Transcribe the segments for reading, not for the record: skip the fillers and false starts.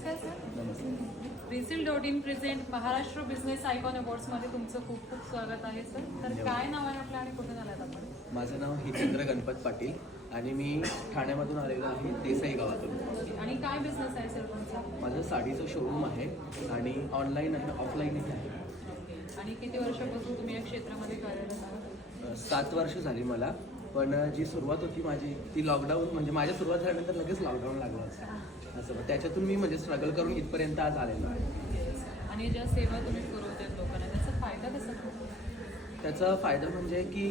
नमस्कार सर. नमस्कार. Resil.in present Maharashtra business icon अवॉर्ड्समध्ये तुमचं खूप खूप स्वागत आहे सर. तर काय नाव आहे आपलं आणि कुठून आलात आपण? माझं नाव हितेंद्र गणपत पाटील आणि मी ठाण्यामधून आलेलो आहे, देसाई गावातून. आणि काय बिझनेस आहे सर तुमचा? माझं साडीचं शोरूम आहे आणि ऑनलाईन आहे, ऑफलाईनही आहे. आणि किती वर्षापासून तुम्ही या क्षेत्रामध्ये कार्यरत आहात? 7 वर्ष झाली मला, पण जी सुरुवात होती माझी ती लॉकडाऊन, म्हणजे माझ्या सुरुवात झाल्यानंतर लगेच लॉकडाऊन लागलं असं. त्याच्यातून मी म्हणजे स्ट्रगल करून इथपर्यंत आज आलेलो आहे. आणि ज्या सेवा तुम्ही पुरवतात लोकांना त्याचा फायदा कसा होतो? त्याचा फायदा म्हणजे की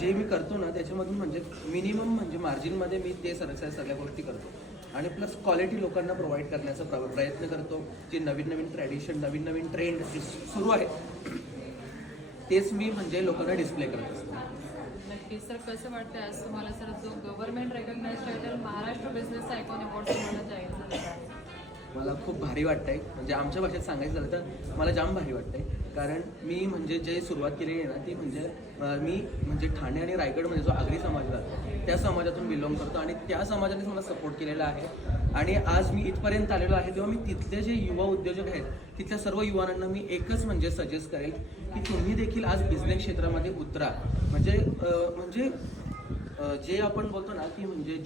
जे मी करतो ना त्याच्यामधून म्हणजे मिनिमम म्हणजे मार्जिनमध्ये मी ते सगळ्या गोष्टी करतो आणि प्लस क्वालिटी लोकांना प्रोव्हाइड करण्याचा प्रयत्न करतो. जे नवीन नवीन ट्रॅडिशन, नवीन नवीन ट्रेंड जे सुरू आहे तेच मी म्हणजे लोकांना डिस्प्ले करत असतो. नक्कीच सर. कसं वाटतं आज तुम्हाला सर जो government recognize title Maharashtra business icon award तुम्हाला जाहीर झालेला आहे? मला खूप भारी वाटतंय. म्हणजे आमच्या भाषेत सांगायचं झालं तर मला जाम भारी वाटतंय, कारण मी म्हणजे जे सुरुवात केलेली आहे ना ती म्हणजे मी म्हणजे ठाणे आणि रायगडमध्ये जो आगरी समाज राहतो त्या समाजातून बिलॉंग करतो आणि त्या समाजानेच मला सपोर्ट केलेला आहे. आणि आज मी इथपर्यंत आलेलो आहे तेव्हा मी तिथले जे युवा उद्योजक आहेत तिथल्या सर्व युवानांना मी एकच म्हणजे सजेस्ट करेल की तुम्ही देखील आज बिझनेस क्षेत्रामध्ये उतरा. म्हणजे जे आपण बोलतो ना की म्हणजे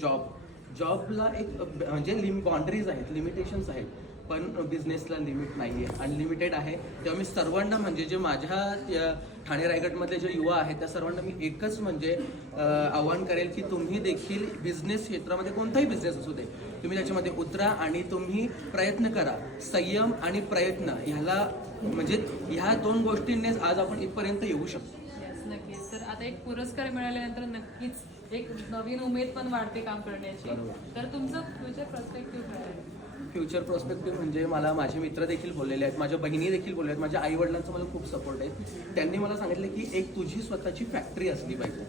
जॉबला एक म्हणजे बाउंड्रीज आहेत, लिमिटेशन्स आहेत, पण बिझनेसला लिमिट नाही आहे, अनलिमिटेड आहे. तेव्हा मी सर्वांना म्हणजे जे माझ्या ठाणे रायगडमधले जे युवा आहेत त्या सर्वांना मी एकच म्हणजे आव्हान करेल की तुम्ही देखील बिझनेस क्षेत्रामध्ये कोणताही बिझनेस असू दे तुम्ही त्याच्यामध्ये उतरा आणि तुम्ही प्रयत्न करा. संयम आणि प्रयत्न ह्याला म्हणजे ह्या 2 गोष्टींनीच आज आपण इथपर्यंत येऊ शकतो. नक्कीच तर आता एक पुरस्कार मिळाल्यानंतर नक्कीच एक नवीन उमेद पण वाढते काम करण्याची. तर तुमचं फ्युचर पर्स्पेक्टिव्ह काय आहे? फ्युचर पर्स्पेक्टिव्ह म्हणजे मला माझे मित्र देखील बोललेले आहेत, माझ्या बहिणी देखील बोलले आहेत, माझ्या आईवडिलांचं मला खूप सपोर्ट आहे. त्यांनी मला सांगितलं की एक तुझी स्वतःची फॅक्टरी असली पाहिजे.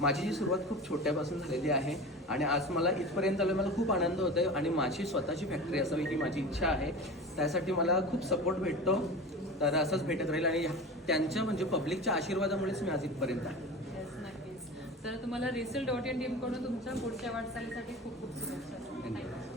माझी जी सुरुवात खूप छोट्यापासून झालेली आहे आणि आज मला इथपर्यंत आलं, मला खूप आनंद होतो आहे आणि माझी स्वतःची फॅक्टरी असावी ही माझी इच्छा आहे. त्यासाठी मला खूप सपोर्ट भेटतो, तर असंच भेटत राहील आणि त्यांच्या म्हणजे पब्लिकच्या आशीर्वादामुळेच मी आज इथपर्यंत आहे. नक्कीच. तर तुम्हाला Resil.in टीमकडून तुमच्या पुढच्या वाटचालीसाठी खूप खूप शुभेच्छा. थँक्यू.